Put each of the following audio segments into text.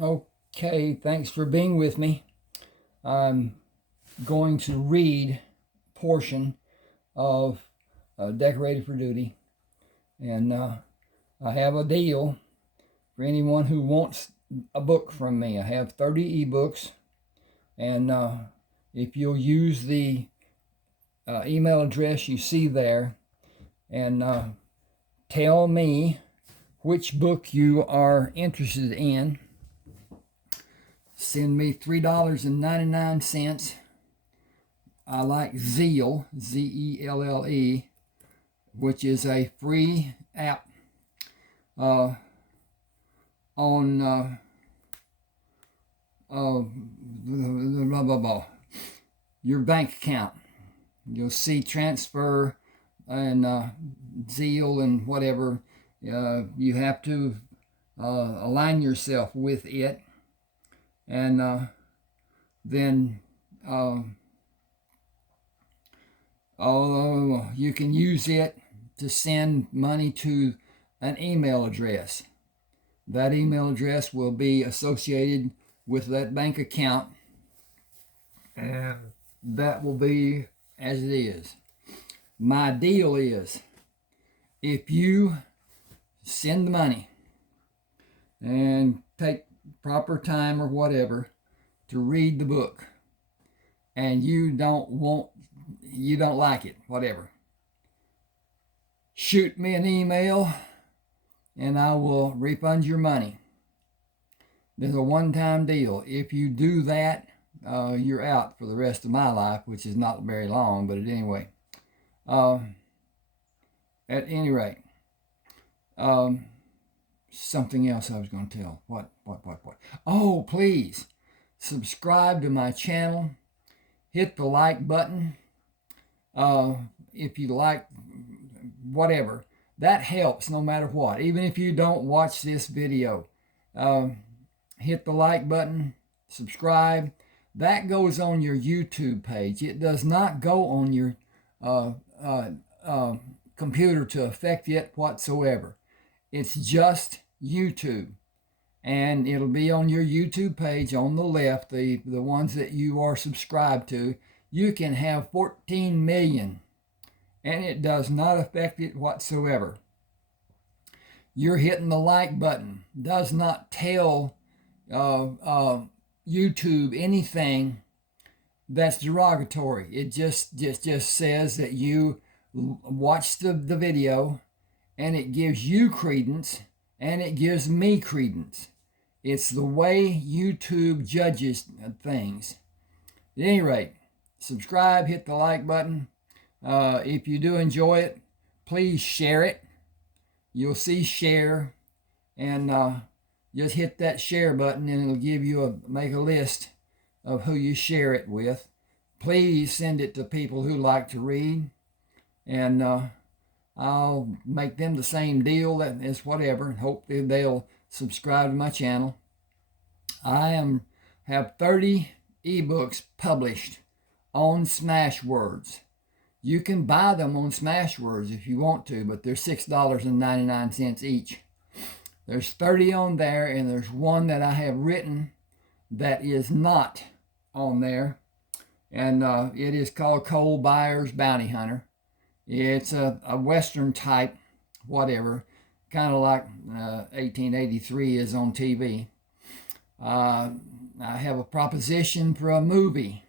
Okay, thanks for being with me. I'm going to read a portion of Decorated for Duty, and I have a deal for anyone who wants a book from me. I have 30 ebooks, and if you'll use the email address you see there and tell me which book you are interested in, send me $3.99. I like Zeal, Zelle, which is a free app on blah, blah, blah, your bank account. You'll see transfer and Zeal and whatever. You have to align yourself with it, and then you can use it to send money to an email address. That email address will be associated with that bank account, and that will be as it is. My deal is, if you send the money and take proper time or whatever to read the book, and you don't like it, whatever, shoot me an email and I will refund your money. There's a one-time deal. If you do that, you're out for the rest of my life, which is not very long, but anyway. At any rate, something else I was going to tell. What? Oh, please subscribe to my channel. Hit the like button. If you like whatever, that helps no matter what. Even if you don't watch this video, hit the like button, subscribe. That goes on your YouTube page. It does not go on your computer to affect it whatsoever. It's just YouTube, and it'll be on your YouTube page on the left, the ones that you are subscribed to. You can have 14 million, and it does not affect it whatsoever. You're hitting the like button does not tell YouTube anything that's derogatory. It just says that you watched the video, and it gives you credence, and it gives me credence. It's the way YouTube judges things. At any rate, subscribe, hit the like button. If you do enjoy it, please share it. You'll see share, and just hit that share button, and it'll give you make a list of who you share it with. Please send it to people who like to read, and I'll make them the same deal as whatever, and hope they'll subscribe to my channel. I have 30 ebooks published on Smashwords. You can buy them on Smashwords if you want to, but they're $6.99 each. There's 30 on there, and there's one that I have written that is not on there, and it is called Coal Buyer's Bounty Hunter. It's a Western type, whatever, kind of like 1883 is on TV. I have a proposition for a movie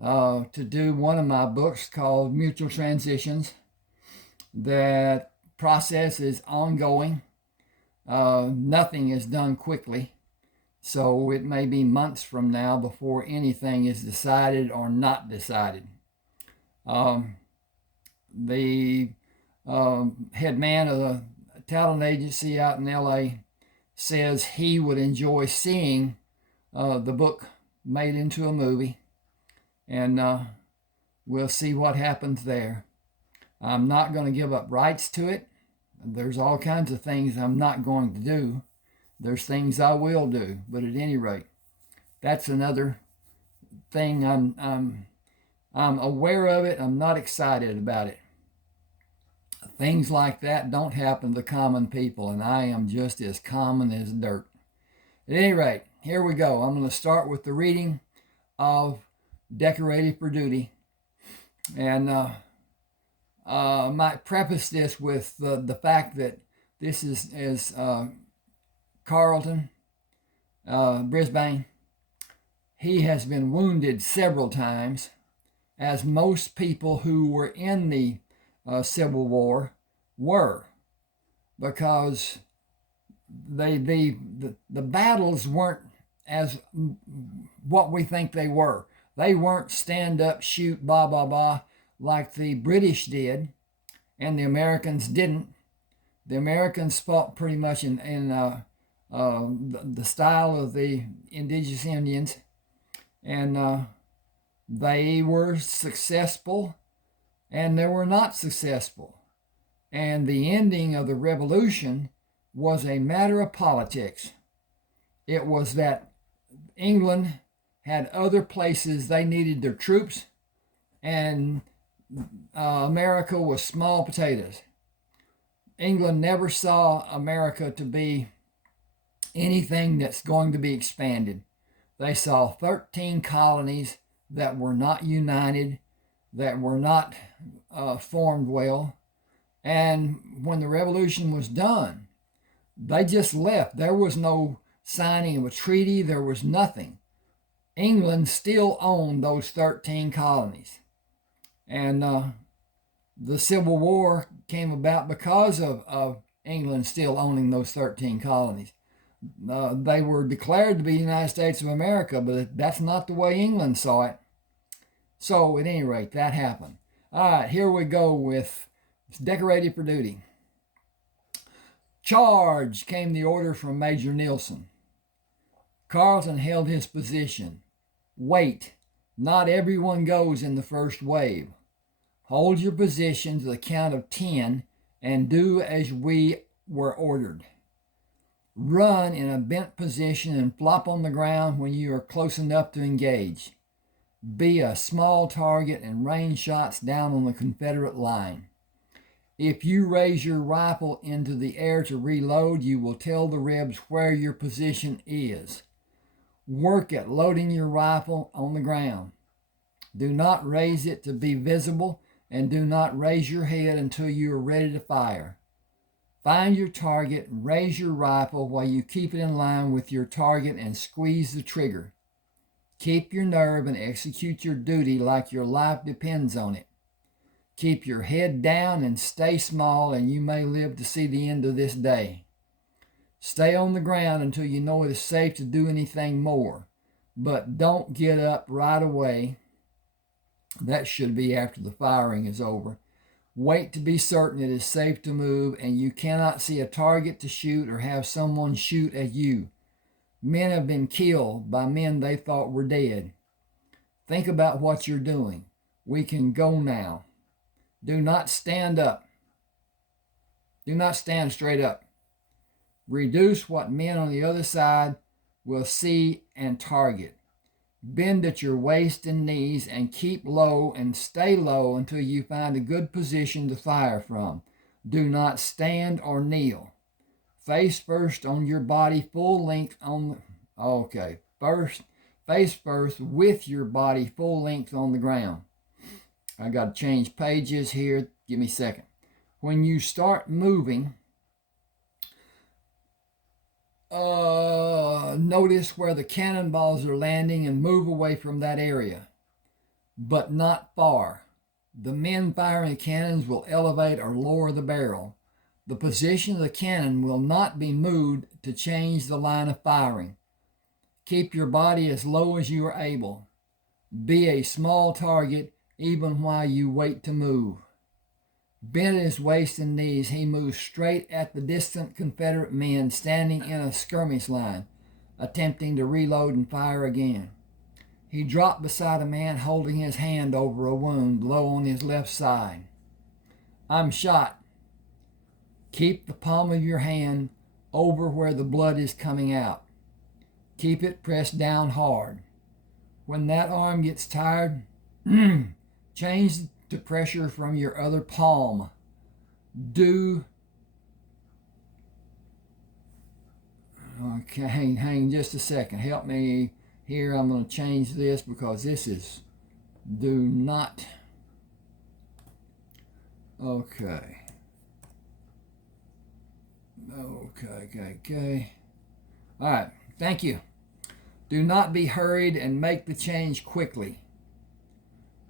to do one of my books called Mutual Transitions. That process is ongoing. Nothing is done quickly, so it may be months from now before anything is decided or not decided. The head man of the talent agency out in LA says he would enjoy seeing the book made into a movie, and we'll see what happens there. I'm not going to give up rights to it. There's all kinds of things I'm not going to do. There's things I will do, but at any rate, that's another thing. I'm aware of it. I'm not excited about it. Things like that don't happen to common people, and I am just as common as dirt. At any rate, here we go. I'm going to start with the reading of Decorated for Duty. And I might preface this with the fact that this is Carlton Brisbane. He has been wounded several times, as most people who were in the Civil War were, because the battles weren't as what we think they were. They weren't stand up, shoot, blah, blah, blah, like the British did, and the Americans didn't. The Americans fought pretty much in the style of the indigenous Indians, and they were successful and they were not successful. And the ending of the revolution was a matter of politics. It was that England had other places they needed their troops, and America was small potatoes. England never saw America to be anything that's going to be expanded. They saw 13 colonies that were not united, that were not formed well. And when the revolution was done, they just left. There was no signing of a treaty. There was nothing. England still owned those 13 colonies. And the Civil War came about because of England still owning those 13 colonies. They were declared to be the United States of America, but that's not the way England saw it. So at any rate, that happened. All right, here we go with Decorated for Duty. Charge, came the order from Major Nilsson. Carlton held his position. Wait, not everyone goes in the first wave. Hold your position to the count of 10 and do as we were ordered. Run in a bent position and flop on the ground when you are close enough to engage. Be a small target and rain shots down on the Confederate line. If you raise your rifle into the air to reload, you will tell the Rebs where your position is. Work at loading your rifle on the ground. Do not raise it to be visible, and do not raise your head until you are ready to fire. Find your target, raise your rifle while you keep it in line with your target and squeeze the trigger. Keep your nerve and execute your duty like your life depends on it. Keep your head down and stay small, and you may live to see the end of this day. Stay on the ground until you know it is safe to do anything more, but don't get up right away. That should be after the firing is over. Wait to be certain it is safe to move, and you cannot see a target to shoot or have someone shoot at you. Men have been killed by men they thought were dead. Think about what you're doing. We can go now. Do not stand up. Do not stand straight up. Reduce what men on the other side will see and target. Bend at your waist and knees and keep low and stay low until you find a good position to fire from. Do not stand or kneel. Face first on your body, full length on face first with your body full length on the ground. I got to change pages here. Give me a second. When you start moving, notice where the cannonballs are landing and move away from that area, but not far. The men firing the cannons will elevate or lower the barrel. The position of the cannon will not be moved to change the line of firing. Keep your body as low as you are able. Be a small target even while you wait to move. Bent at his waist and knees, he moves straight at the distant Confederate men standing in a skirmish line, attempting to reload and fire again. He dropped beside a man holding his hand over a wound low on his left side. I'm shot. Keep the palm of your hand over where the blood is coming out. Keep it pressed down hard. When that arm gets tired, change to pressure from your other palm. Okay, hang just a second. Help me here. I'm going to change this because this is do not. Okay. Okay. All right. Thank you. Do not be hurried and make the change quickly.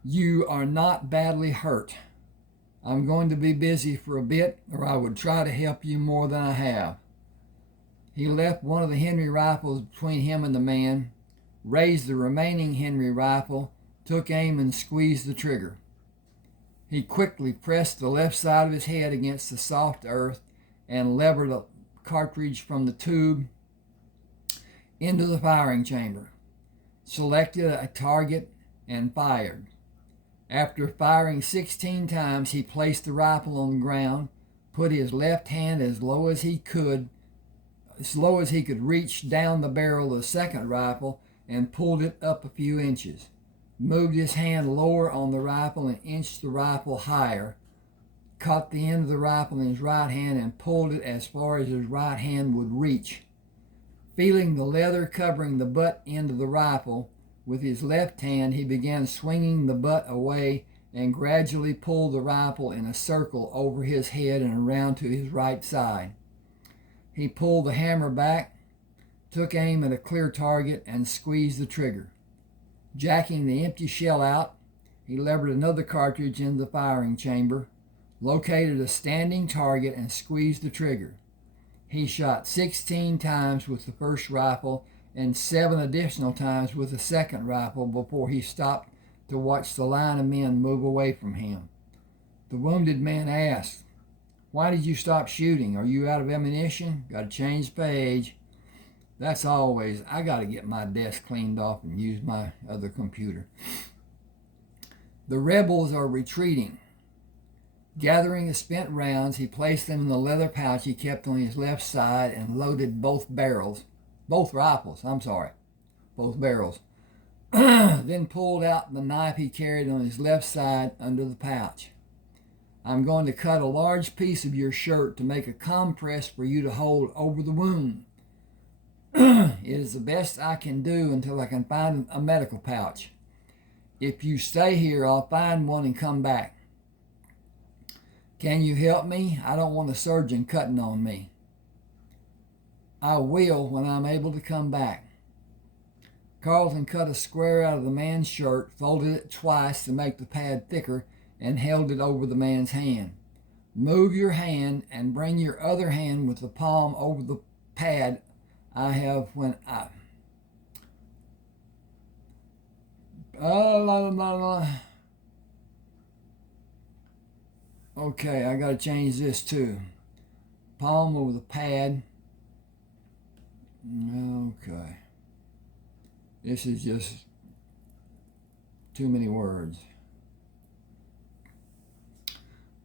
You are not badly hurt. I'm going to be busy for a bit, or I would try to help you more than I have. He left one of the Henry rifles between him and the man, raised the remaining Henry rifle, took aim and squeezed the trigger. He quickly pressed the left side of his head against the soft earth and levered a cartridge from the tube into the firing chamber, selected a target, and fired. After firing 16 times, he placed the rifle on the ground, put his left hand as low as he could reach down the barrel of the second rifle, and pulled it up a few inches. Moved his hand lower on the rifle and inched the rifle higher, caught the end of the rifle in his right hand and pulled it as far as his right hand would reach. Feeling the leather covering the butt end of the rifle, with his left hand he began swinging the butt away and gradually pulled the rifle in a circle over his head and around to his right side. He pulled the hammer back, took aim at a clear target, and squeezed the trigger. Jacking the empty shell out, he levered another cartridge into the firing chamber, located a standing target, and squeezed the trigger. He shot 16 times with the first rifle and 7 additional times with the second rifle before he stopped to watch the line of men move away from him. The wounded man asked, "Why did you stop shooting? Are you out of ammunition? Got to change page." That's always, I got to get my desk cleaned off and use my other computer. The rebels are retreating. Gathering the spent rounds, he placed them in the leather pouch he kept on his left side and loaded both barrels. Both barrels. Then pulled out the knife he carried on his left side under the pouch. "I'm going to cut a large piece of your shirt to make a compress for you to hold over the wound. It is the best I can do until I can find a medical pouch. If you stay here, I'll find one and come back. Can you help me? I don't want a surgeon cutting on me." "I will when I'm able to come back." Carlton cut a square out of the man's shirt, folded it twice to make the pad thicker, and held it over the man's hand. "Move your hand and bring your other hand with the palm over the pad I have when I..." Okay, I got to change this too. Palm over the pad. Okay. This is just too many words.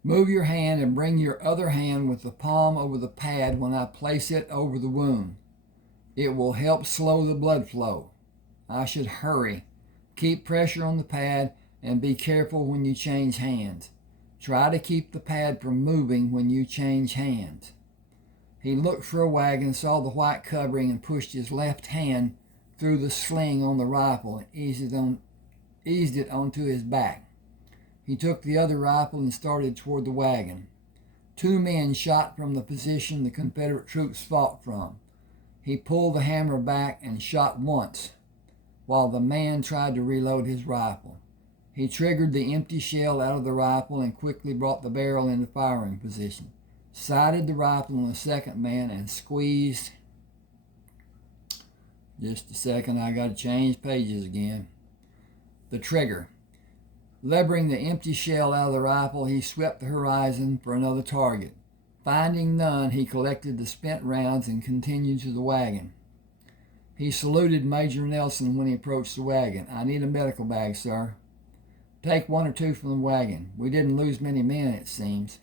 "Move your hand and bring your other hand with the palm over the pad when I place it over the wound. It will help slow the blood flow. I should hurry. Keep pressure on the pad and be careful when you change hands. Try to keep the pad from moving when you change hands." He looked for a wagon, saw the white covering, and pushed his left hand through the sling on the rifle and eased it onto his back. He took the other rifle and started toward the wagon. 2 men shot from the position the Confederate troops fought from. He pulled the hammer back and shot once, while the man tried to reload his rifle. He triggered the empty shell out of the rifle and quickly brought the barrel into firing position, sighted the rifle on the second man, and squeezed. Just a second, I got to change pages again. The trigger. Levering the empty shell out of the rifle, he swept the horizon for another target. Finding none, he collected the spent rounds and continued to the wagon. He saluted Major Nelson when he approached the wagon. "I need a medical bag, sir." "Take 1 or 2 from the wagon. We didn't lose many men, it seems."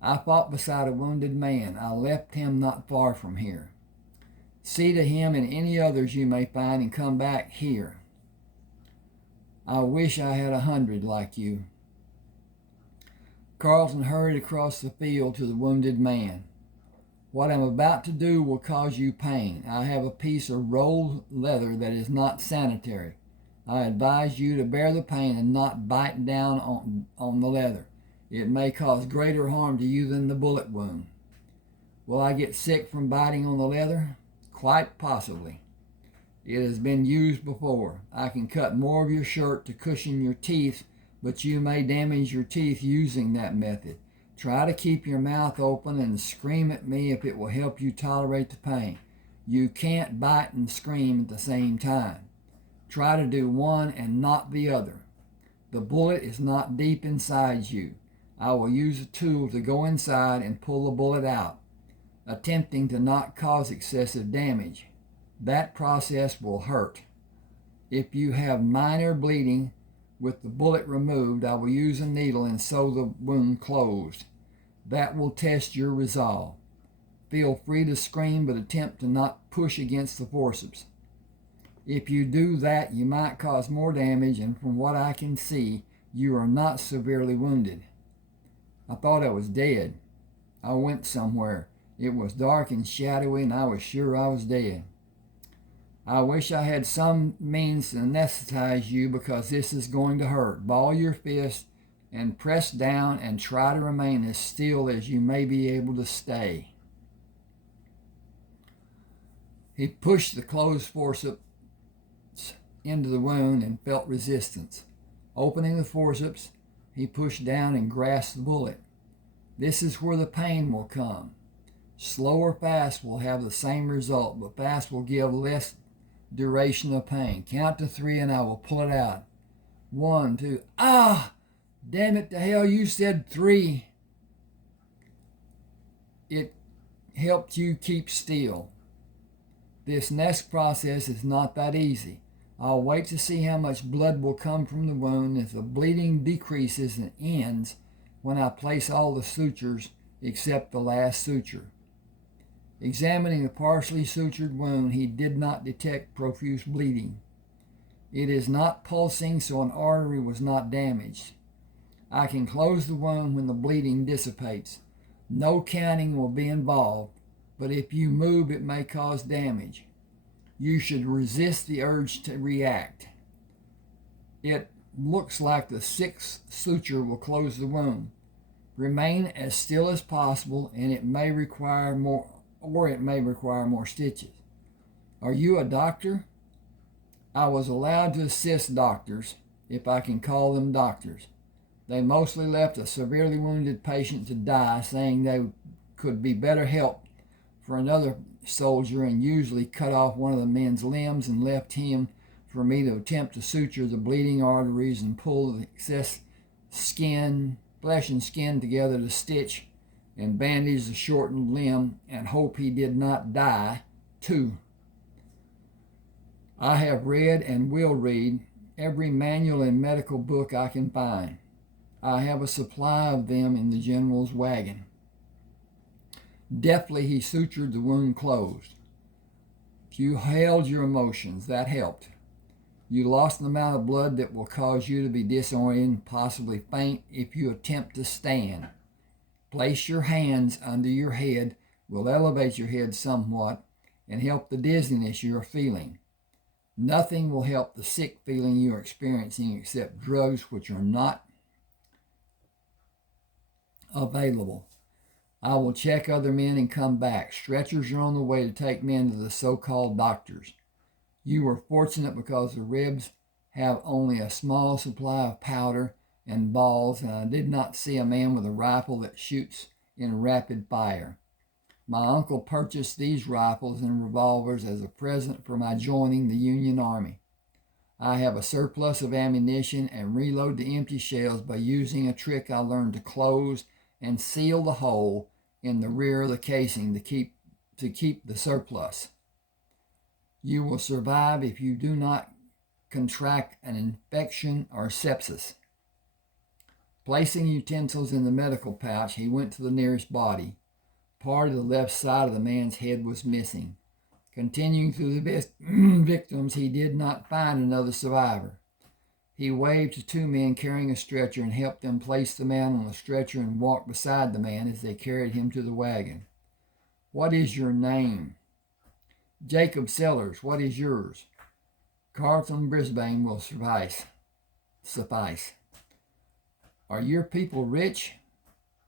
"I fought beside a wounded man. I left him not far from here. See to him and any others you may find and come back here. I wish I had 100 like you." Carlton hurried across the field to the wounded man. What I'm about to do will cause you pain. I have a piece of rolled leather that is not sanitary. I advise you to bear the pain and not bite down on the leather. It may cause greater harm to you than the bullet wound. Will I get sick from biting on the leather? Quite possibly. It has been used before. I can cut more of your shirt to cushion your teeth, but you may damage your teeth using that method. Try to keep your mouth open and scream at me if it will help you tolerate the pain. You can't bite and scream at the same time. Try to do one and not the other. The bullet is not deep inside you. I will use a tool to go inside and pull the bullet out, attempting to not cause excessive damage. That process will hurt. If you have minor bleeding with the bullet removed, I will use a needle and sew the wound closed. That will test your resolve. Feel free to scream, but attempt to not push against the forceps. If you do that, you might cause more damage, and from what I can see, you are not severely wounded. I thought I was dead. I went somewhere. It was dark and shadowy, and I was sure I was dead. I wish I had some means to anesthetize you, because this is going to hurt. Ball your fist and press down and try to remain as still as you may be able to stay. He pushed the closed forceps into the wound and felt resistance. Opening the forceps, he pushed down and grasped the bullet. This is where the pain will come. Slow or fast will have the same result, but fast will give less duration of pain. Count to 3 and I will pull it out. 1, 2, damn it to hell, you said 3. It helped you keep still. This next process is not that easy. I'll wait to see how much blood will come from the wound. If the bleeding decreases and ends when I place all the sutures except the last suture. Examining the partially sutured wound, he did not detect profuse bleeding. It is not pulsing, so an artery was not damaged. I can close the wound when the bleeding dissipates. No counting will be involved, but if you move, it may cause damage. You should resist the urge to react. It looks like the 6th suture will close the wound. Remain as still as possible, and it may require more stitches. Are you a doctor? I was allowed to assist doctors, if I can call them doctors. They mostly left a severely wounded patient to die, saying they could be better help for another soldier, and usually cut off one of the men's limbs and left him for me to attempt to suture the bleeding arteries and pull the excess flesh and skin together to stitch and bandage the shortened limb and hope he did not die too. I have read and will read every manual and medical book I can find. I have a supply of them in the general's wagon. Deftly he sutured the wound closed. You held your emotions. That helped. You lost an amount of blood that will cause you to be disoriented, possibly faint if you attempt to stand. Place your hands under your head will elevate your head somewhat and help the dizziness you are feeling. Nothing will help the sick feeling you are experiencing except drugs, which are not available. I will check other men and come back. Stretchers are on the way to take men to the so-called doctors. You were fortunate because the ribs have only a small supply of powder and balls, and I did not see a man with a rifle that shoots in rapid fire. My uncle purchased these rifles and revolvers as a present for my joining the Union Army. I have a surplus of ammunition and reload the empty shells by using a trick I learned to close and seal the hole in the rear of the casing to keep the surplus. You will survive if you do not contract an infection or sepsis. Placing utensils in the medical pouch, he went to the nearest body. Part of the left side of the man's head was missing. Continuing through the victims, he did not find another survivor. He waved to 2 men carrying a stretcher and helped them place the man on the stretcher and walked beside the man as they carried him to the wagon. What is your name? Jacob Sellers, what is yours? Carlton Brisbane will suffice. Are your people rich?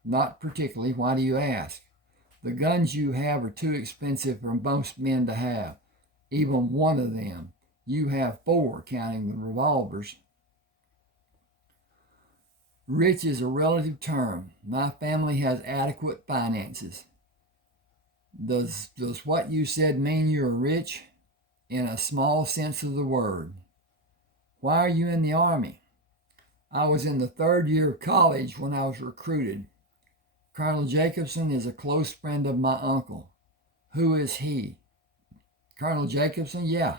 Not particularly. Why do you ask? The guns you have are too expensive for most men to have. Even one of them. You have 4, counting the revolvers. Rich is a relative term. My family has adequate finances. Does what you said mean you are rich? In a small sense of the word. Why are you in the Army? I was in the 3rd year of college when I was recruited. Colonel Jacobson is a close friend of my uncle. Who is he? Colonel Jacobson? Yeah.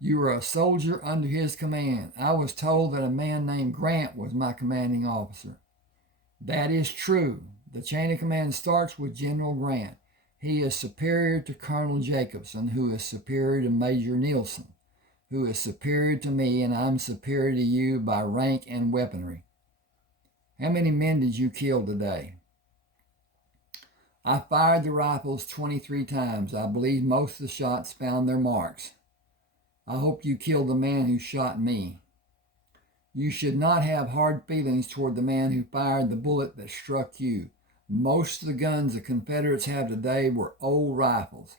You were a soldier under his command. I was told that a man named Grant was my commanding officer. That is true. The chain of command starts with General Grant. He is superior to Colonel Jacobson, who is superior to Major Nielsen, who is superior to me, and I'm superior to you by rank and weaponry. How many men did you kill today? I fired the rifles 23 times. I believe most of the shots found their marks. I hope you killed the man who shot me. You should not have hard feelings toward the man who fired the bullet that struck you. Most of the guns the Confederates have today were old rifles.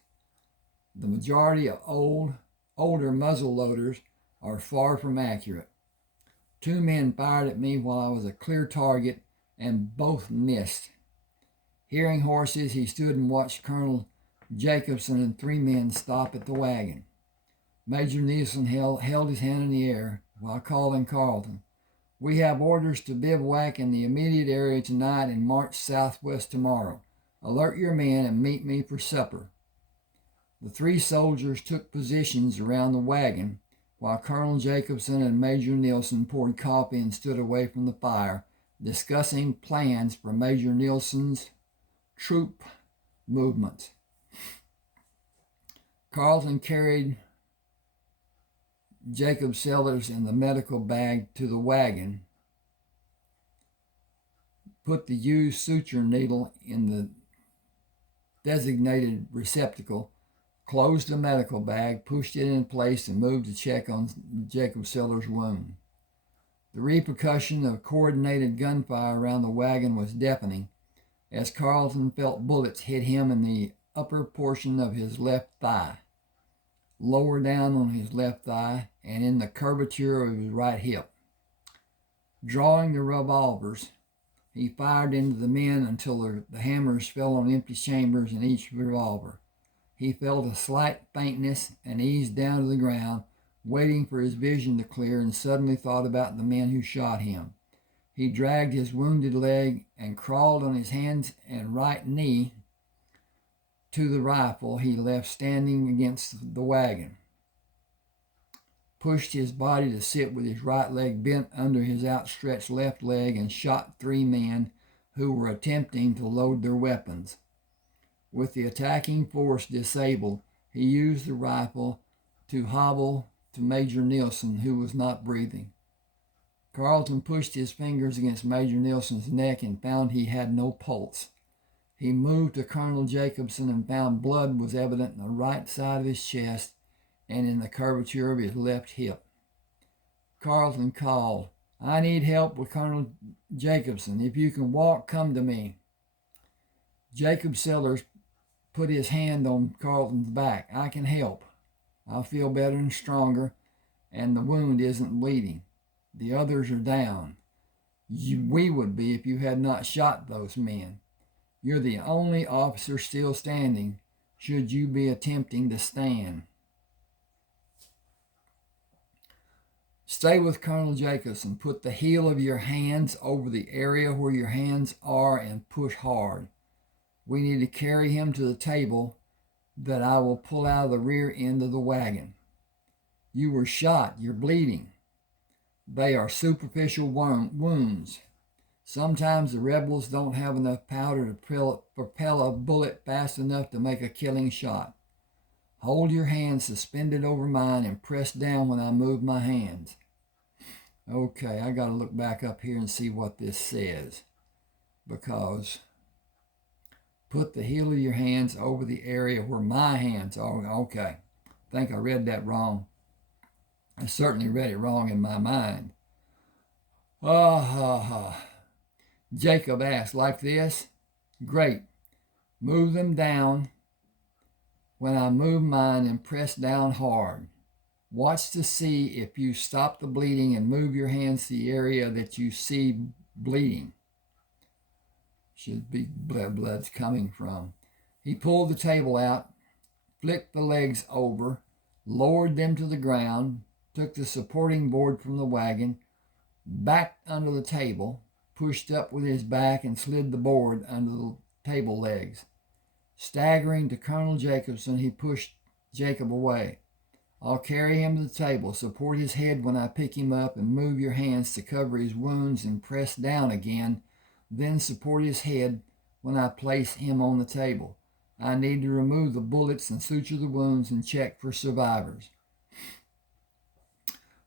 The majority of older muzzle loaders are far from accurate. 2 men fired at me while I was a clear target, and both missed. Hearing horses, he stood and watched Colonel Jacobson and 3 men stop at the wagon. Major Nielsen held his hand in the air while calling Carlton. We have orders to bivouac in the immediate area tonight and march southwest tomorrow. Alert your men and meet me for supper. The 3 soldiers took positions around the wagon while Colonel Jacobson and Major Nielsen poured coffee and stood away from the fire, discussing plans for Major Nielsen's troop movements. Carlton carried Jacob Sellers in the medical bag to the wagon, put the used suture needle in the designated receptacle, closed the medical bag, pushed it in place, and moved to check on Jacob Sellers' wound. The repercussion of coordinated gunfire around the wagon was deafening, as Carlton felt bullets hit him in the upper portion of his left thigh, lower down on his left thigh, and in the curvature of his right hip. Drawing the revolvers, he fired into the men until the hammers fell on empty chambers in each revolver. He felt a slight faintness and eased down to the ground, waiting for his vision to clear, and suddenly thought about the men who shot him. He dragged his wounded leg and crawled on his hands and right knee to the rifle he left standing against the wagon, pushed his body to sit with his right leg bent under his outstretched left leg, and shot 3 men who were attempting to load their weapons. With the attacking force disabled, he used the rifle to hobble to Major Nielsen, who was not breathing. Carlton pushed his fingers against Major Nielsen's neck and found he had no pulse. He moved to Colonel Jacobson and found blood was evident in the right side of his chest and in the curvature of his left hip. Carlton called, I need help with Colonel Jacobson. If you can walk, come to me. Jacob Sellers put his hand on Carlton's back. I can help. I'll feel better and stronger, and the wound isn't bleeding. The others are down. We would be if you had not shot those men. You're the only officer still standing, should you be attempting to stand. Stay with Colonel Jacobson. Put the heel of your hands over the area where your hands are and push hard. We need to carry him to the table that I will pull out of the rear end of the wagon. You were shot. You're bleeding. They are superficial wounds. Sometimes the rebels don't have enough powder to propel a bullet fast enough to make a killing shot. Hold your hands suspended over mine and press down when I move my hands. Okay, I got to look back up here and see what this says, because Put the heel of your hands over the area where my hands are. Okay. I think I read that wrong. I certainly read it wrong in my mind. Jacob asked, like this? Great. Move them down when I move mine and press down hard. Watch to see if you stop the bleeding and move your hands to the area that you see bleeding. Should be blood's coming from. He pulled the table out, flicked the legs over, lowered them to the ground, took the supporting board from the wagon, backed under the table, pushed up with his back and slid the board under the table legs. Staggering to Colonel Jacobson, he pushed Jacob away. I'll carry him to the table, support his head when I pick him up, and move your hands to cover his wounds and press down again, then support his head when I place him on the table. I need to remove the bullets and suture the wounds and check for survivors.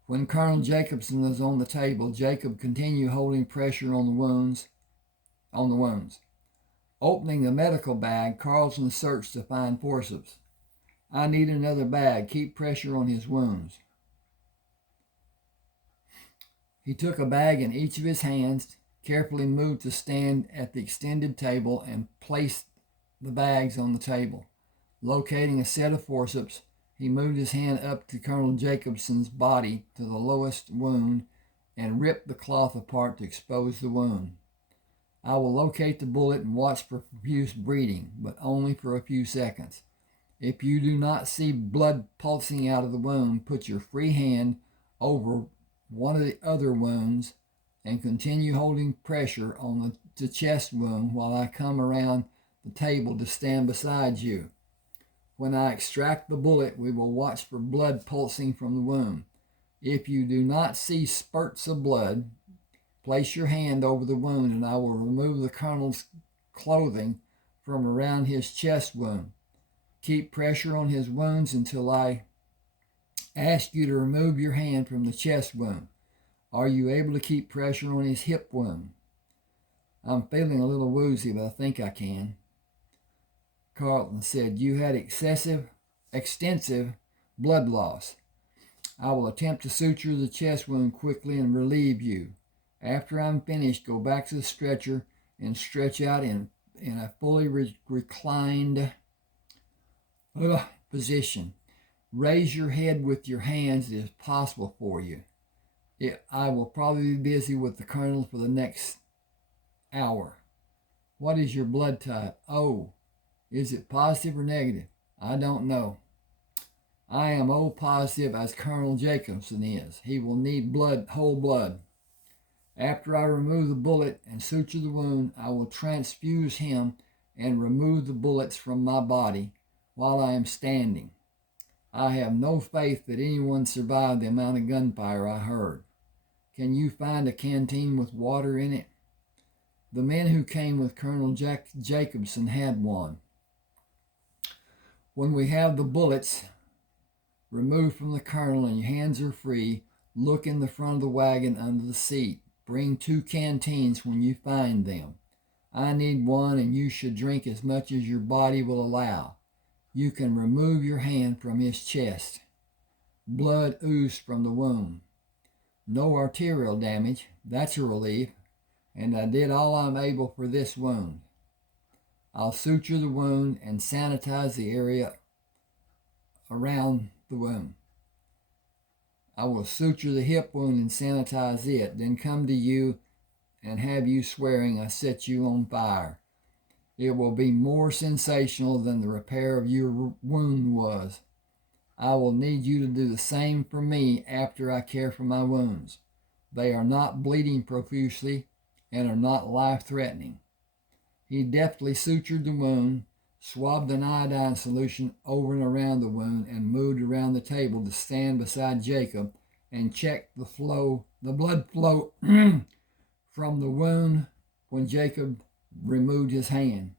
When Colonel Jacobson was on the table, Jacob continued holding pressure on the wounds. Opening the medical bag, Carlton searched to find forceps. I need another bag. Keep pressure on his wounds. He took a bag in each of his hands, carefully moved to stand at the extended table, and placed the bags on the table. Locating a set of forceps, he moved his hand up to Colonel Jacobson's body to the lowest wound and ripped the cloth apart to expose the wound. I will locate the bullet and watch for profuse bleeding, but only for a few seconds. If you do not see blood pulsing out of the wound, put your free hand over one of the other wounds and continue holding pressure on the chest wound while I come around the table to stand beside you. When I extract the bullet, we will watch for blood pulsing from the wound. If you do not see spurts of blood, place your hand over the wound and I will remove the colonel's clothing from around his chest wound. Keep pressure on his wounds until I ask you to remove your hand from the chest wound. Are you able to keep pressure on his hip wound? I'm feeling a little woozy, but I think I can. Carlton said, you had extensive blood loss. I will attempt to suture the chest wound quickly and relieve you. After I'm finished, go back to the stretcher and stretch out in a fully reclined position. Raise your head with your hands if possible for you. I will probably be busy with the colonel for the next hour. What is your blood type? O. Is it positive or negative? I don't know. I am O positive as Colonel Jacobson is. He will need blood, whole blood. After I remove the bullet and suture the wound, I will transfuse him and remove the bullets from my body while I am standing. I have no faith that anyone survived the amount of gunfire I heard. Can you find a canteen with water in it? The men who came with Colonel Jacobson had one. When we have the bullets removed from the colonel and your hands are free, look in the front of the wagon under the seat. Bring 2 canteens when you find them. I need one, and you should drink as much as your body will allow. You can remove your hand from his chest. Blood oozed from the wound. No arterial damage. That's a relief. And I did all I'm able for this wound. I'll suture the wound and sanitize the area around the wound. I will suture the hip wound and sanitize it, then come to you and have you swearing I set you on fire. It will be more sensational than the repair of your wound was. I will need you to do the same for me after I care for my wounds. They are not bleeding profusely and are not life-threatening. He deftly sutured the wound, swabbed an iodine solution over and around the wound, and moved around the table to stand beside Jacob and check the blood flow from the wound when Jacob removed his hand.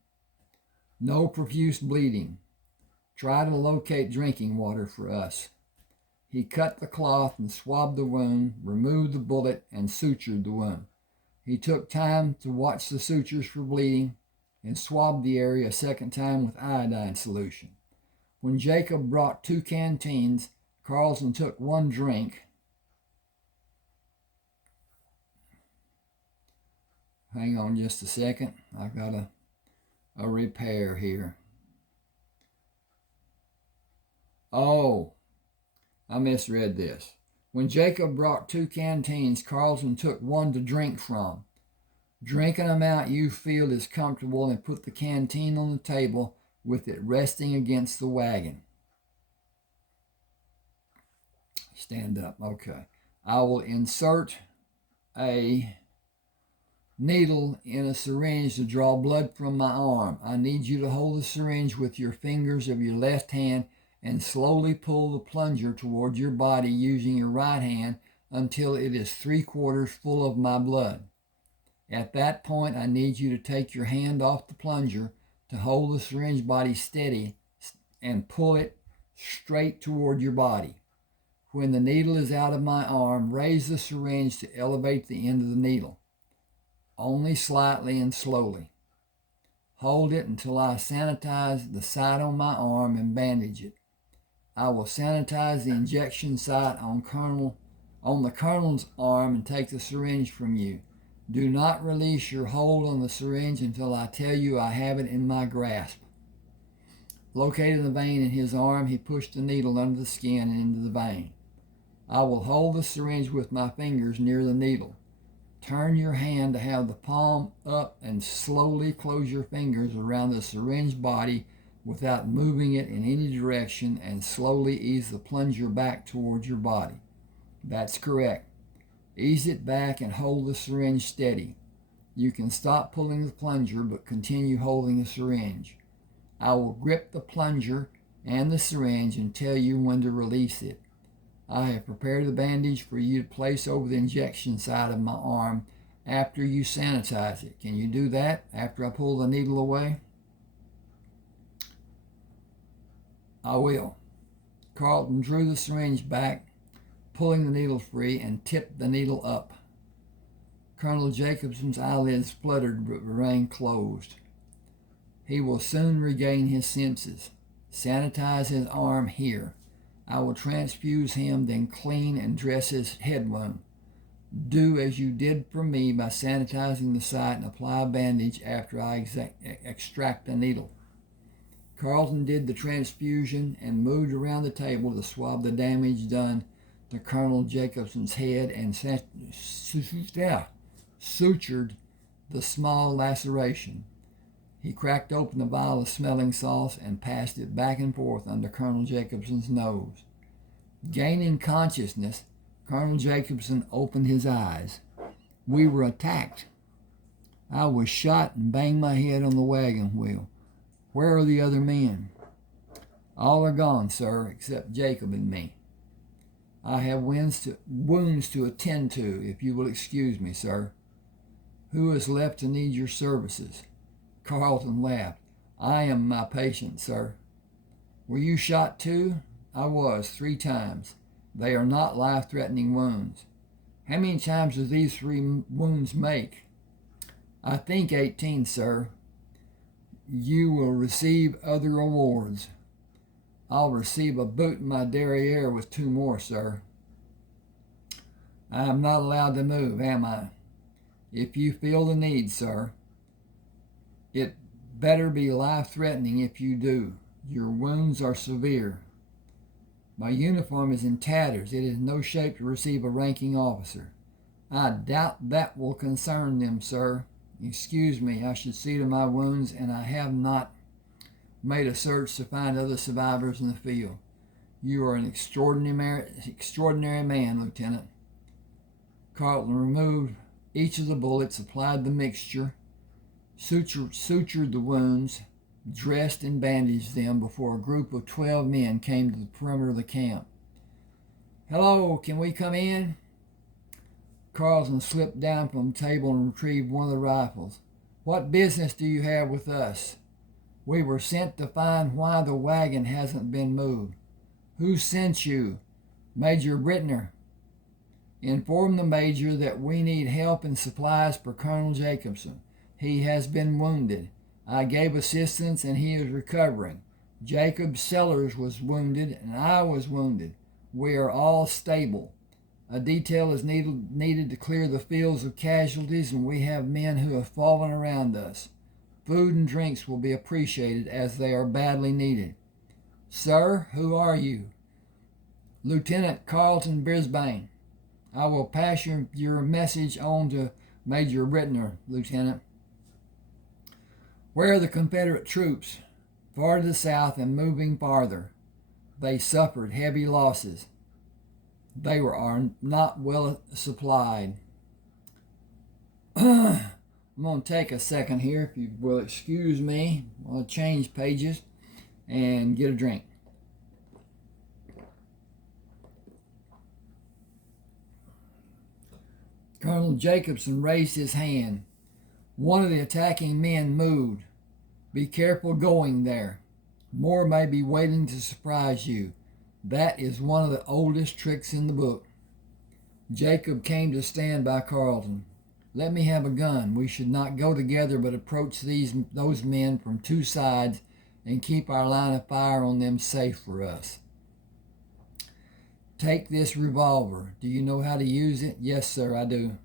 No profuse bleeding. Try to locate drinking water for us. He cut the cloth and swabbed the wound, removed the bullet, and sutured the wound. He took time to watch the sutures for bleeding. and swabbed the area a second time with iodine solution. When Jacob brought 2 canteens, Carlton took 1 drink. Hang on just a second. I've got a repair here. Oh, I misread this. When Jacob brought 2 canteens, Carlton took 1 to drink from. Drink an amount you feel is comfortable and put the canteen on the table with it resting against the wagon. Stand up. Okay. I will insert a needle in a syringe to draw blood from my arm. I need you to hold the syringe with your fingers of your left hand and slowly pull the plunger toward your body using your right hand until it is 3/4 full of my blood. At that point, I need you to take your hand off the plunger to hold the syringe body steady and pull it straight toward your body. When the needle is out of my arm, raise the syringe to elevate the end of the needle, only slightly and slowly. Hold it until I sanitize the site on my arm and bandage it. I will sanitize the injection site on the colonel's arm and take the syringe from you. Do not release your hold on the syringe until I tell you I have it in my grasp. Locating the vein in his arm, he pushed the needle under the skin and into the vein. I will hold the syringe with my fingers near the needle. Turn your hand to have the palm up and slowly close your fingers around the syringe body without moving it in any direction and slowly ease the plunger back towards your body. That's correct. Ease it back and hold the syringe steady. You can stop pulling the plunger but continue holding the syringe. I will grip the plunger and the syringe and tell you when to release it. I have prepared the bandage for you to place over the injection site of my arm after you sanitize it. Can you do that after I pull the needle away? I will. Carlton drew the syringe back, pulling the needle free, and tipped the needle up. Colonel Jacobson's eyelids fluttered but remained closed. He will soon regain his senses. Sanitize his arm here. I will transfuse him, then clean and dress his head wound. Do as you did for me by sanitizing the site and apply a bandage after I extract the needle. Carlton did the transfusion and moved around the table to swab the damage done to Colonel Jacobson's head and sutured the small laceration. He cracked open the vial of smelling salts and passed it back and forth under Colonel Jacobson's nose. Gaining consciousness, Colonel Jacobson opened his eyes. We were attacked. I was shot and banged my head on the wagon wheel. Where are the other men? All are gone, sir, except Jacob and me. I have wounds to attend to, if you will excuse me, sir. Who is left to need your services? Carlton laughed. I am my patient, sir. Were you shot too? I was, 3 times. They are not life-threatening wounds. How many times do these 3 wounds make? I think 18, sir. You will receive other awards. I'll receive a boot in my derriere with 2 more, sir. I am not allowed to move, am I? If you feel the need, sir. It better be life-threatening if you do. Your wounds are severe. My uniform is in tatters. It is in no shape to receive a ranking officer. I doubt that will concern them, sir. Excuse me, I should see to my wounds, and I have not made a search to find other survivors in the field. You are an extraordinary man, Lieutenant. Carlton removed each of the bullets, applied the mixture, sutured the wounds, dressed and bandaged them before a group of 12 men came to the perimeter of the camp. Hello, can we come in? Carlton slipped down from the table and retrieved one of the rifles. What business do you have with us? We were sent to find why the wagon hasn't been moved. Who sent you? Major Brittner. Inform the Major that we need help and supplies for Colonel Jacobson. He has been wounded. I gave assistance and he is recovering. Jacob Sellers was wounded and I was wounded. We are all stable. A detail is needed to clear the fields of casualties, and we have men who have fallen around us. Food and drinks will be appreciated as they are badly needed. Sir, who are you? Lieutenant Carlton Brisbane. I will pass your message on to Major Rittner, Lieutenant. Where are the Confederate troops? Far to the south and moving farther. They suffered heavy losses. They are not well supplied. I'm going to take a second here, if you will excuse me. I'll change pages and get a drink. Colonel Jacobson raised his hand. One of the attacking men moved. Be careful going there. More may be waiting to surprise you. That is one of the oldest tricks in the book. Jacob came to stand by Carlton. Let me have a gun. We should not go together, but approach those men from two sides and keep our line of fire on them safe for us. Take this revolver. Do you know how to use it? Yes, sir, I do.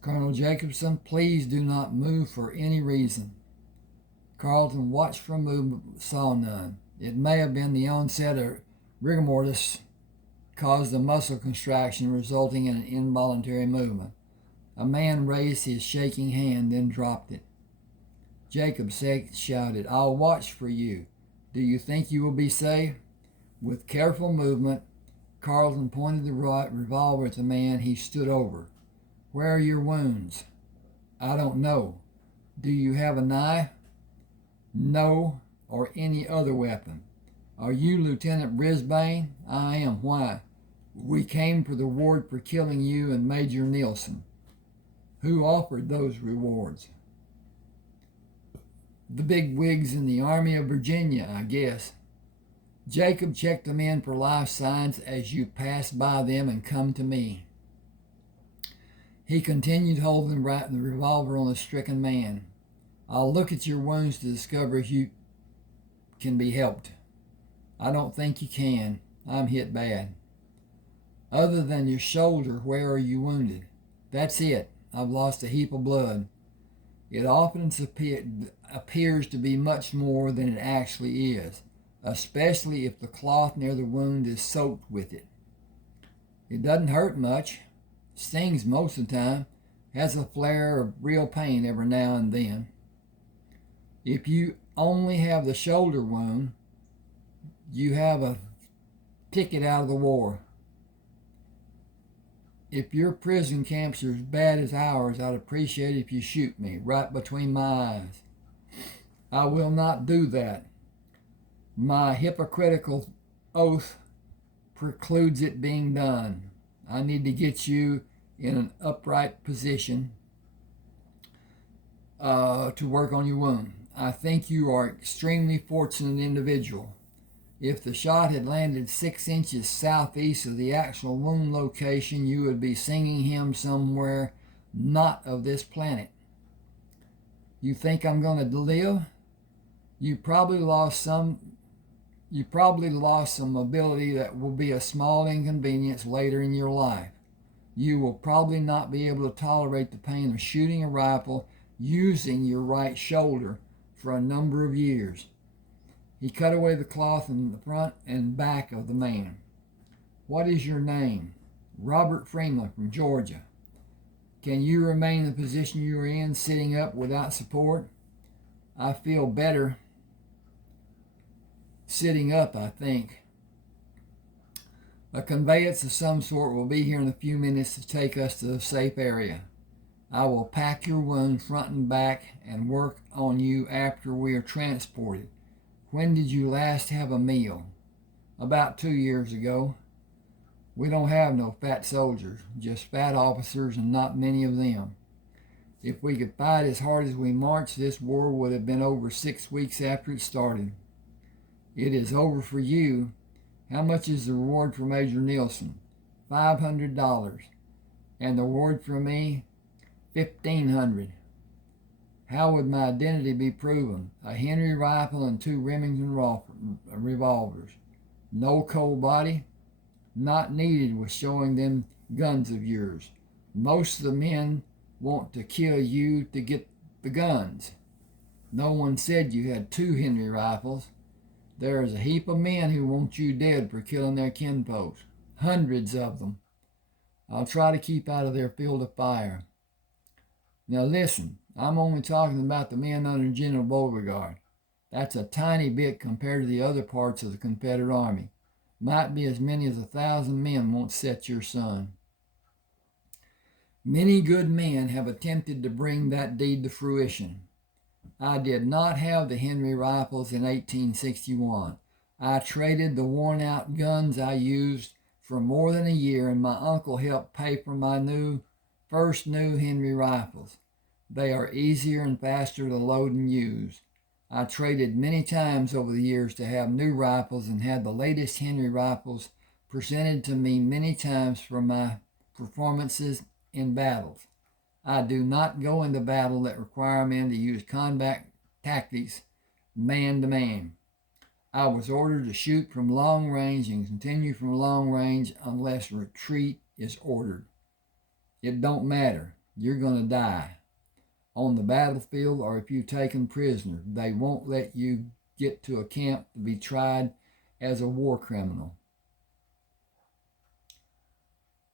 Colonel Jacobson, please do not move for any reason. Carlton watched for a movement, but saw none. It may have been the onset of rigor mortis caused a muscle contraction resulting in an involuntary movement. A man raised his shaking hand, then dropped it. Jacob shouted, I'll watch for you. Do you think you will be safe? With careful movement, Carlton pointed the revolver at the man he stood over. Where are your wounds? I don't know. Do you have a knife? No, or any other weapon. Are you Lieutenant Brisbane? I am. Why? We came for the reward for killing you and Major Nielsen. Who offered those rewards? The big wigs in the Army of Virginia, I guess. Jacob, check them in for life signs as you pass by them and come to me. He continued holding the revolver on the stricken man. I'll look at your wounds to discover if you can be helped. I don't think you can. I'm hit bad. Other than your shoulder, where are you wounded? That's it. I've lost a heap of blood. It often appears to be much more than it actually is, especially if the cloth near the wound is soaked with it. It doesn't hurt much. Stings most of the time. Has a flare of real pain every now and then. If you only have the shoulder wound, you have a ticket out of the war. If your prison camps are as bad as ours, I'd appreciate it if you shoot me right between my eyes. I will not do that. My hypocritical oath precludes it being done. I need to get you in an upright position to work on your wound. I think you are an extremely fortunate individual. If the shot had landed 6 inches southeast of the actual wound location, you would be singing hymns somewhere not of this planet. You think I'm going to live? You probably lost some mobility that will be a small inconvenience later in your life. You will probably not be able to tolerate the pain of shooting a rifle using your right shoulder for a number of years. He cut away the cloth in the front and back of the man. What is your name? Robert Freeman from Georgia. Can you remain in the position you are in, sitting up without support? I feel better sitting up, I think. A conveyance of some sort will be here in a few minutes to take us to a safe area. I will pack your wound front and back and work on you after we are transported. When did you last have a meal? About 2 years ago. We don't have no fat soldiers, just fat officers, and not many of them. If we could fight as hard as we march, this war would have been over 6 weeks after it started. It is over for you. How much is the reward for Major Nielsen? $500. And the reward for me? $1,500. How would my identity be proven? A Henry rifle and 2 Remington revolvers. No cold body? Not needed with showing them guns of yours. Most of the men want to kill you to get the guns. No one said you had 2 Henry rifles. There is a heap of men who want you dead for killing their kinfolks. Hundreds of them. I'll try to keep out of their field of fire. Now listen, I'm only talking about the men under General Beauregard. That's a tiny bit compared to the other parts of the Confederate Army. Might be as many as 1,000 men won't set your sun. Many good men have attempted to bring that deed to fruition. I did not have the Henry rifles in 1861. I traded the worn-out guns I used for more than a year, and my uncle helped pay for my first new Henry rifles. They are easier and faster to load and use. I traded many times over the years to have new rifles and had the latest Henry rifles presented to me many times for my performances in battles. I do not go into battle that require men to use combat tactics man to man. I was ordered to shoot from long range and continue from long range unless retreat is ordered. It don't matter. You're going to die. On the battlefield or if you're taken prisoner, they won't let you get to a camp to be tried as a war criminal.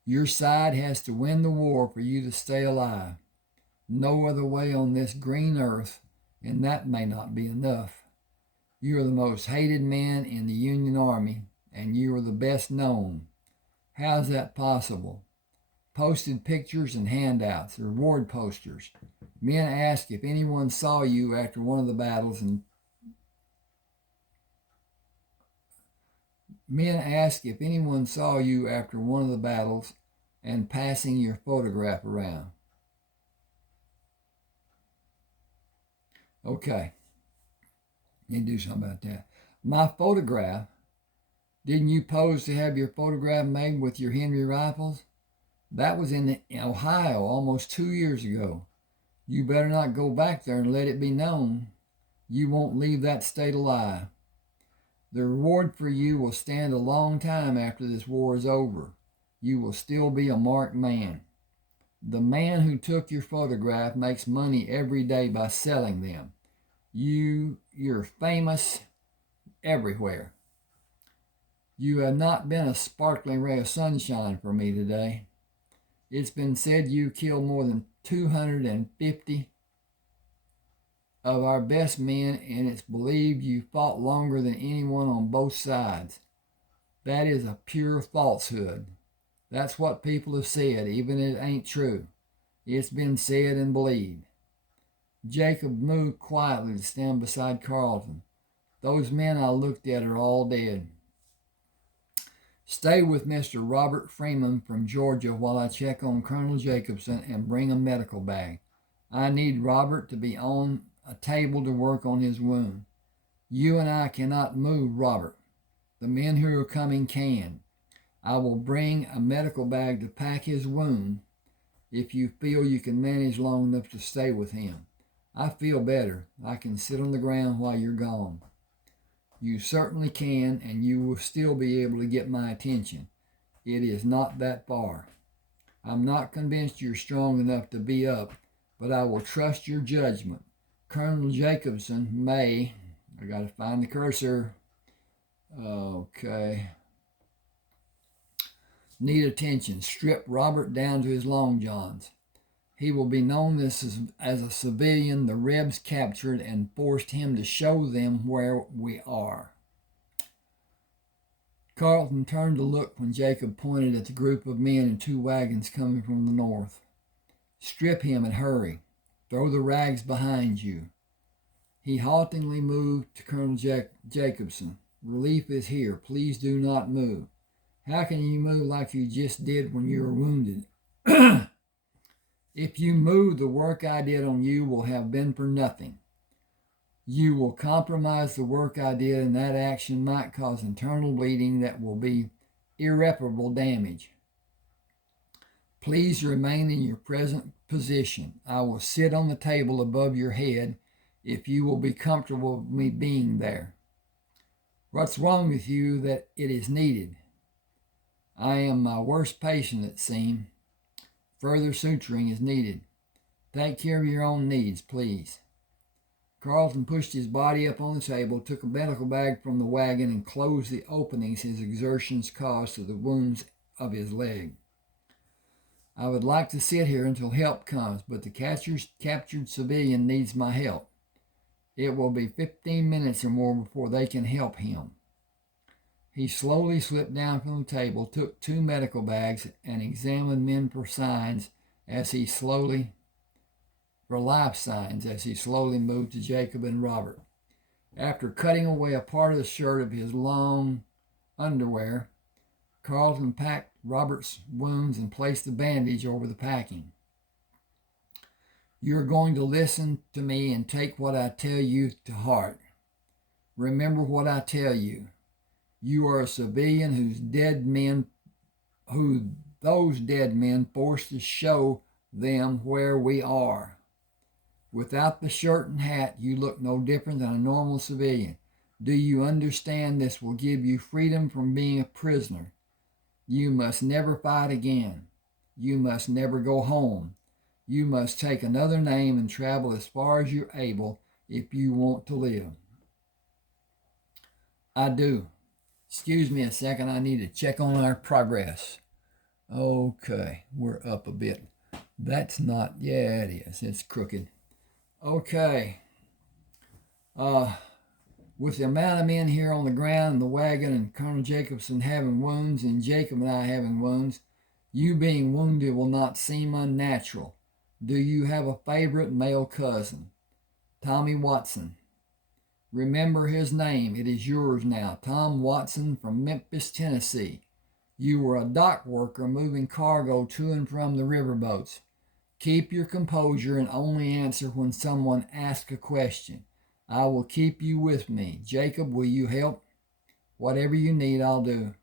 Your side has to win the war for you to stay alive. No other way on this green earth, and that may not be enough. You are the most hated man in the Union Army, and you are the best known. How's that possible? Posted pictures and handouts, reward posters. Men ask if anyone saw you after one of the battles and passing your photograph around. Okay. Need to do something about that. My photograph, didn't you pose to have your photograph made with your Henry rifles? That was in Ohio almost 2 years ago. You better not go back there and let it be known. You won't leave that state alive. The reward for you will stand a long time after this war is over. You will still be a marked man. The man who took your photograph makes money every day by selling them. You're famous everywhere. You have not been a sparkling ray of sunshine for me today. It's been said you killed more than 250 of our best men, and it's believed you fought longer than anyone on both sides. That is a pure falsehood. That's what people have said, even if it ain't true. It's been said and believed. Jacob moved quietly to stand beside Carlton. Those men I looked at are all dead. Stay with Mr. Robert Freeman from Georgia while I check on Colonel Jacobson and bring a medical bag. I need Robert to be on a table to work on his wound. You and I cannot move Robert. The men who are coming can. I will bring a medical bag to pack his wound if you feel you can manage long enough to stay with him. I feel better. I can sit on the ground while you're gone. You certainly can, and you will still be able to get my attention. It is not that far. I'm not convinced you're strong enough to be up, but I will trust your judgment. Colonel Jacobson may, I got to find the cursor. Okay. Need attention. Strip Robert down to his long johns. He will be known as a civilian the Rebs captured and forced him to show them where we are. Carlton turned to look when Jacob pointed at the group of men in 2 wagons coming from the north. Strip him and hurry. Throw the rags behind you. He haltingly moved to Colonel Jacobson. Relief is here. Please do not move. How can you move like you just did when you were wounded? If you move, the work I did on you will have been for nothing. You will compromise the work I did, and that action might cause internal bleeding that will be irreparable damage. Please remain in your present position. I will sit on the table above your head if you will be comfortable with me being there. What's wrong with you that it is needed? I am my worst patient, it seems. Further suturing is needed. Take care of your own needs, please. Carlton pushed his body up on the table, took a medical bag from the wagon, and closed the openings his exertions caused to the wounds of his leg. I would like to sit here until help comes, but the captured civilian needs my help. It will be 15 minutes or more before they can help him. He slowly slipped down from the table, took 2 medical bags, and examined men for life signs as he slowly moved to Jacob and Robert. After cutting away a part of the shirt of his long underwear, Carlton packed Robert's wounds and placed the bandage over the packing. You're going to listen to me and take what I tell you to heart. Remember what I tell you. You are a civilian whose those dead men forced to show them where we are. Without the shirt and hat, you look no different than a normal civilian. Do you understand this will give you freedom from being a prisoner? You must never fight again. You must never go home. You must take another name and travel as far as you're able if you want to live. I do. Excuse me a second, I need to check on our progress. Okay, we're up a bit. That's not, yeah, it is. It's crooked. Okay. With the amount of men here on the ground and the wagon and Colonel Jacobson having wounds and Jacob and I having wounds, you being wounded will not seem unnatural. Do you have a favorite male cousin? Tommy Watson. Remember his name. It is yours now. Tom Watson from Memphis, Tennessee. You were a dock worker moving cargo to and from the riverboats. Keep your composure and only answer when someone asks a question. I will keep you with me. Jacob, will you help? Whatever you need, I'll do.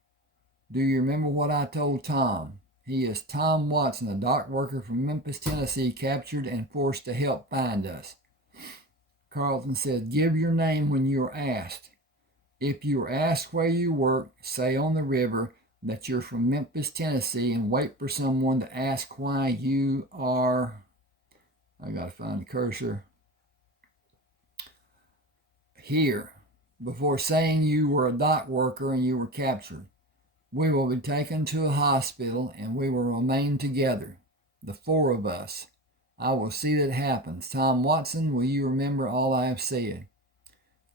Do you remember what I told Tom? He is Tom Watson, a dock worker from Memphis, Tennessee, captured and forced to help find us. Carlton said, give your name when you are asked. If you are asked where you work, say on the river that you're from Memphis, Tennessee, and wait for someone to ask why you are, I gotta find the cursor, here, before saying you were a dock worker and you were captured. We will be taken to a hospital and we will remain together, the 4 of us. I will see that it happens. Tom Watson, will you remember all I have said?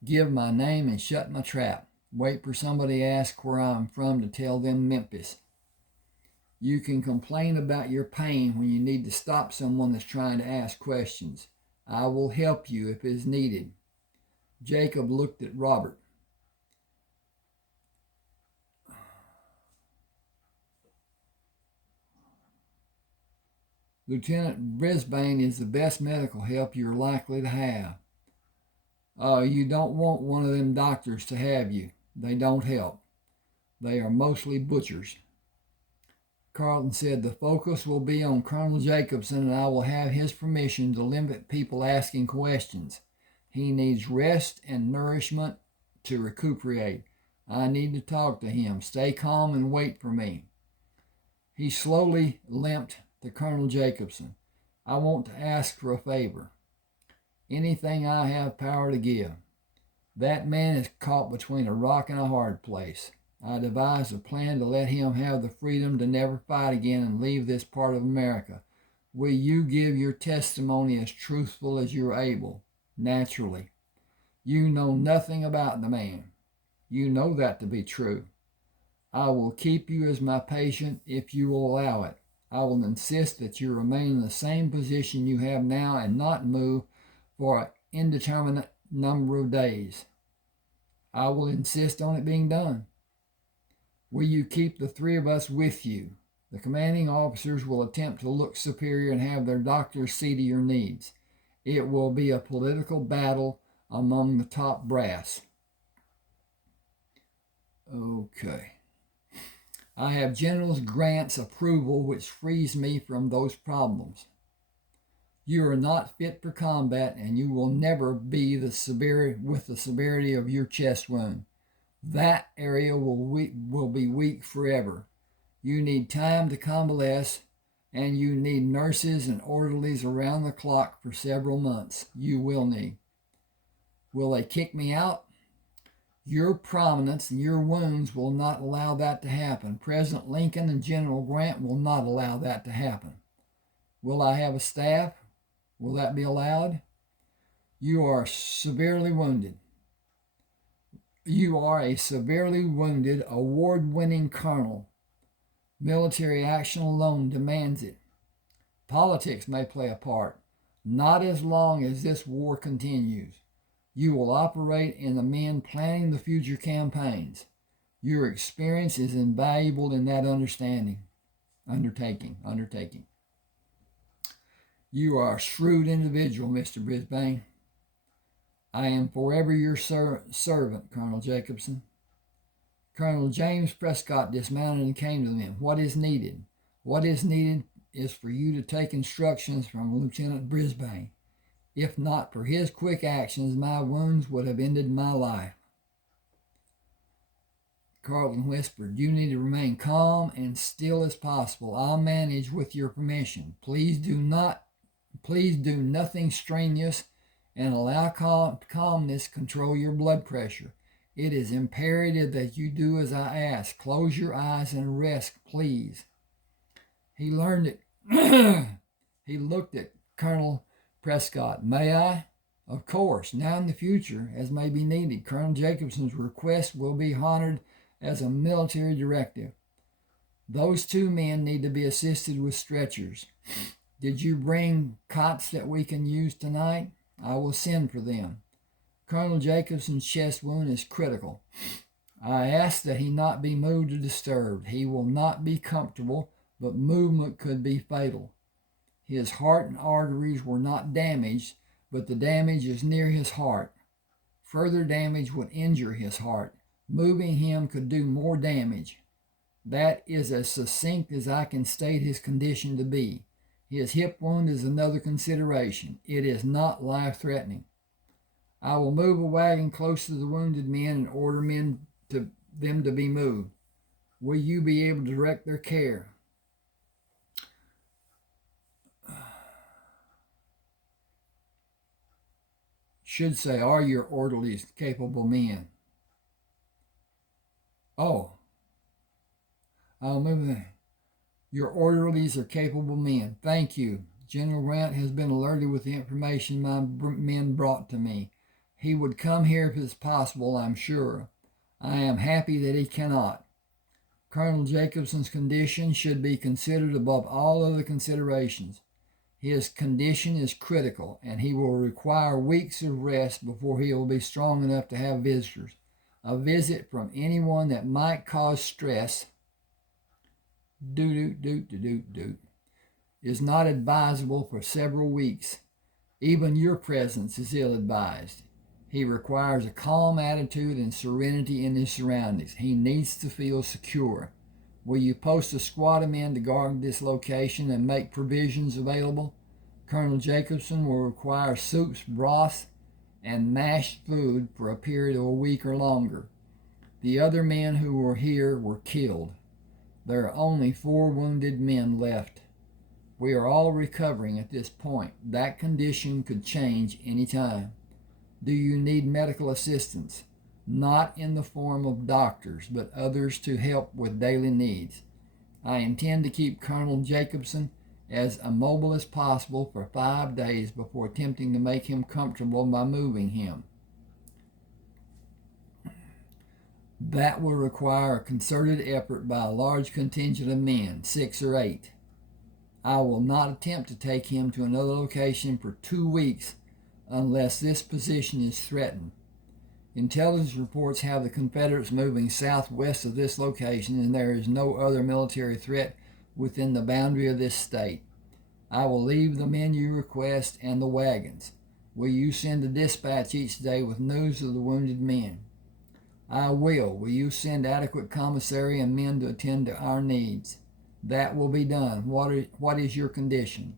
Give my name and shut my trap. Wait for somebody to ask where I'm from to tell them Memphis. You can complain about your pain when you need to stop someone that's trying to ask questions. I will help you if it is needed. Jacob looked at Robert. Lieutenant Brisbane is the best medical help you're likely to have. You don't want one of them doctors to have you. They don't help. They are mostly butchers. Carlton said the focus will be on Colonel Jacobson and I will have his permission to limit people asking questions. He needs rest and nourishment to recuperate. I need to talk to him. Stay calm and wait for me. He slowly limped to Colonel Jacobson. I want to ask for a favor. Anything I have power to give. That man is caught between a rock and a hard place. I devised a plan to let him have the freedom to never fight again and leave this part of America. Will you give your testimony as truthful as you're able? Naturally. You know nothing about the man. You know that to be true. I will keep you as my patient if you will allow it. I will insist that you remain in the same position you have now and not move for an indeterminate number of days. I will insist on it being done. Will you keep the 3 of us with you? The commanding officers will attempt to look superior and have their doctors see to your needs. It will be a political battle among the top brass. Okay. I have General Grant's approval, which frees me from those problems. You are not fit for combat, and you will never be with the severity of your chest wound. That area will be weak forever. You need time to convalesce, and you need nurses and orderlies around the clock for several months. You will need. Will they kick me out? Your prominence and your wounds will not allow that to happen. President Lincoln and General Grant will not allow that to happen. Will I have a staff? Will that be allowed? You are severely wounded. You are a severely wounded, award-winning colonel. Military action alone demands it. Politics may play a part, not as long as this war continues. You will operate in the men planning the future campaigns. Your experience is invaluable in that undertaking. You are a shrewd individual, Mr. Brisbane. I am forever your servant, Colonel Jacobson. Colonel James Prescott dismounted and came to them. What is needed? What is needed is for you to take instructions from Lieutenant Brisbane. If not for his quick actions, my wounds would have ended my life. Carlton whispered, you need to remain calm and still as possible. I'll manage with your permission. Please do nothing strenuous and allow calmness control your blood pressure. It is imperative that you do as I ask. Close your eyes and rest, please. He learned it. He looked at Colonel Prescott. May I? Of course. Now in the future, as may be needed, Colonel Jacobson's request will be honored as a military directive. Those two men need to be assisted with stretchers. Did you bring cots that we can use tonight? I will send for them. Colonel Jacobson's chest wound is critical. I ask that he not be moved or disturbed. He will not be comfortable, but movement could be fatal. His heart and arteries were not damaged, but the damage is near his heart. Further damage would injure his heart. Moving him could do more damage. That is as succinct as I can state his condition to be. His hip wound is another consideration. It is not life-threatening. I will move a wagon close to the wounded men and order them to be moved. Will you be able to direct their care? Should say, are your orderlies capable men? Oh, I'll move them. Your orderlies are capable men. Thank you. General Grant has been alerted with the information my men brought to me. He would come here if it's possible, I'm sure. I am happy that he cannot. Colonel Jacobson's condition should be considered above all other considerations. His condition is critical, and he will require weeks of rest before he will be strong enough to have visitors. A visit from anyone that might cause stress is not advisable for several weeks. Even your presence is ill-advised. He requires a calm attitude and serenity in his surroundings. He needs to feel secure. Will you post a squad of men to guard this location and make provisions available? Colonel Jacobson will require soups, broths, and mashed food for a period of a week or longer. The other men who were here were killed. There are only 4 wounded men left. We are all recovering at this point. That condition could change any time. Do you need medical assistance? Not in the form of doctors, but others to help with daily needs. I intend to keep Colonel Jacobson as immobile as possible for 5 days before attempting to make him comfortable by moving him. That will require a concerted effort by a large contingent of men, 6 or 8. I will not attempt to take him to another location for 2 weeks unless this position is threatened. Intelligence reports have the Confederates moving southwest of this location, and there is no other military threat within the boundary of this state. I will leave the men you request and the wagons. Will you send a dispatch each day with news of the wounded men? I will. Will you send adequate commissary and men to attend to our needs? That will be done. What is your condition?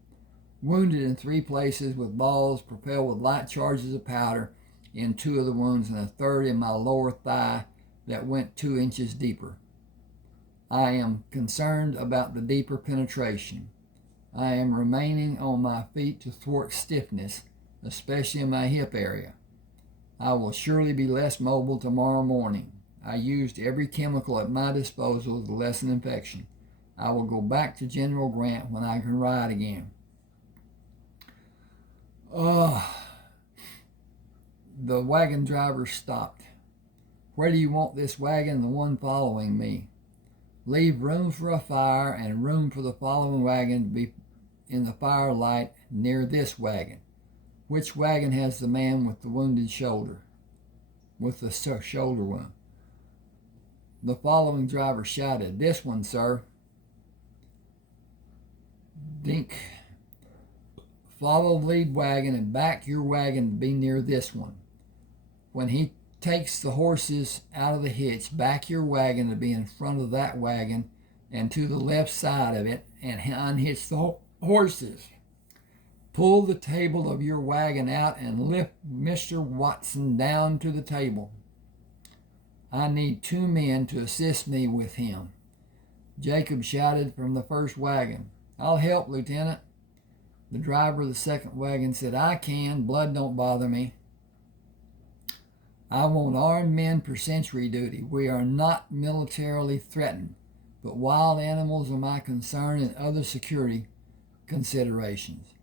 Wounded in 3 places with balls propelled with light charges of powder in 2 of the wounds and a third in my lower thigh that went 2 inches deeper. I am concerned about the deeper penetration. I am remaining on my feet to thwart stiffness, especially in my hip area. I will surely be less mobile tomorrow morning. I used every chemical at my disposal to lessen infection. I will go back to General Grant when I can ride again. The wagon driver stopped. Where do you want this wagon, the one following me? Leave room for a fire and room for the following wagon to be in the firelight near this wagon. Which wagon has the man with the wounded shoulder? With the shoulder wound. The following driver shouted, "This one, sir." Dink. Follow the lead wagon and back your wagon to be near this one. When he takes the horses out of the hitch, back your wagon to be in front of that wagon and to the left side of it and unhitch the horses. Pull the table of your wagon out and lift Mr. Watson down to the table. I need 2 men to assist me with him. Jacob shouted from the first wagon, "I'll help, Lieutenant." The driver of the second wagon said, "I can. Blood don't bother me." I want armed men for sentry duty. We are not militarily threatened, but wild animals are my concern and other security considerations.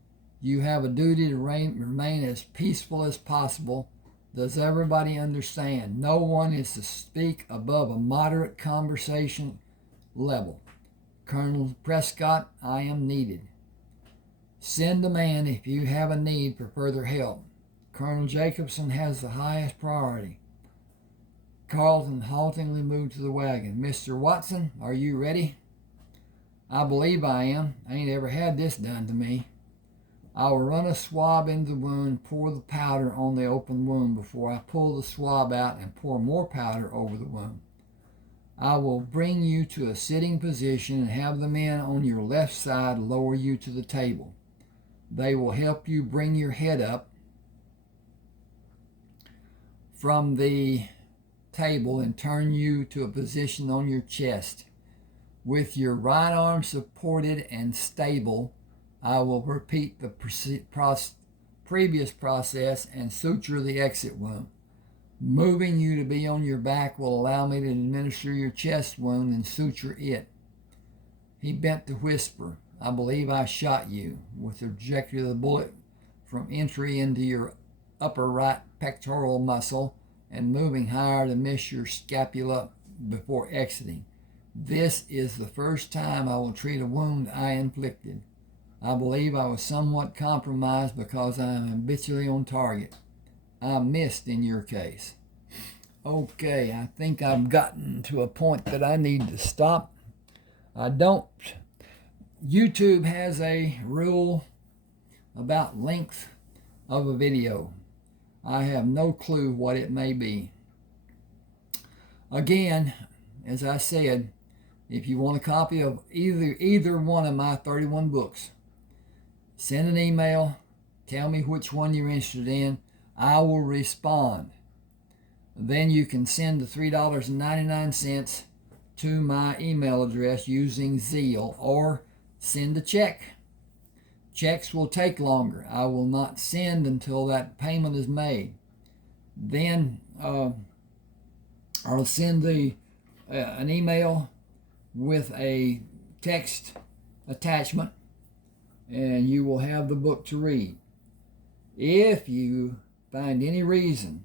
You have a duty to remain as peaceful as possible. Does everybody understand? No one is to speak above a moderate conversation level. Colonel Prescott, I am needed. Send a man if you have a need for further help. Colonel Jacobson has the highest priority. Carlton haltingly moved to the wagon. "Mr. Watson, are you ready?" "I believe I am. I ain't ever had this done to me." "I will run a swab into the wound, pour the powder on the open wound before I pull the swab out and pour more powder over the wound. I will bring you to a sitting position and have the men on your left side lower you to the table. They will help you bring your head up from the table and turn you to a position on your chest. With your right arm supported and stable, I will repeat the previous process and suture the exit wound. Moving you to be on your back will allow me to administer your chest wound and suture it." He bent to whisper, "I believe I shot you," with the trajectory of the bullet from entry into your upper right pectoral muscle and moving higher to miss your scapula before exiting. "This is the first time I will treat a wound I inflicted. I believe I was somewhat compromised because I am habitually on target. I missed in your case." Okay, I think I've gotten to a point that I need to stop. YouTube has a rule about length of a video. I have no clue what it may be. Again, as I said, if you want a copy of either one of my 31 books, send an email, tell me which one you're interested in. I will respond. Then you can send the $3.99 to my email address using Zelle or send a check. Checks will take longer. I will not send until that payment is made. Then I'll send an email with a text attachment, and you will have the book to read. If you find any reason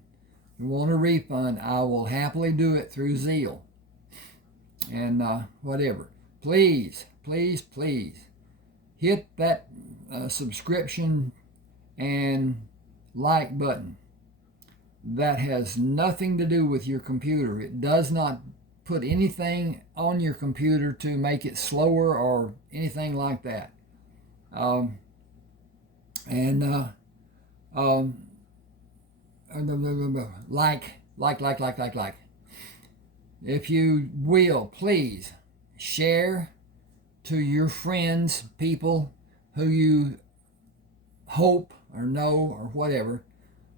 you want a refund, I will happily do it through Zelle and whatever. Please, please, please hit that subscription and like button. That has nothing to do with your computer. It does not put anything on your computer to make it slower or anything like that. Like. if you will, please share to your friends, people who you hope or know or whatever,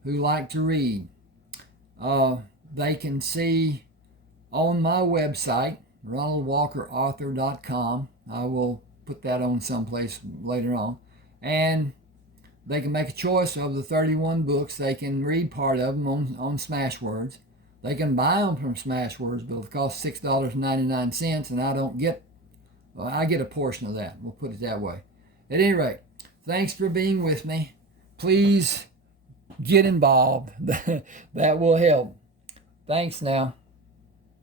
who like to read. They can see on my website, ronaldwalkerauthor.com. I will put that on someplace later on. And they can make a choice of the 31 books. They can read part of them on Smashwords. They can buy them from Smashwords, but it costs $6.99, and I don't get, well, I get a portion of that. We'll put it that way. At any rate, thanks for being with me. Please get involved. That will help. Thanks now.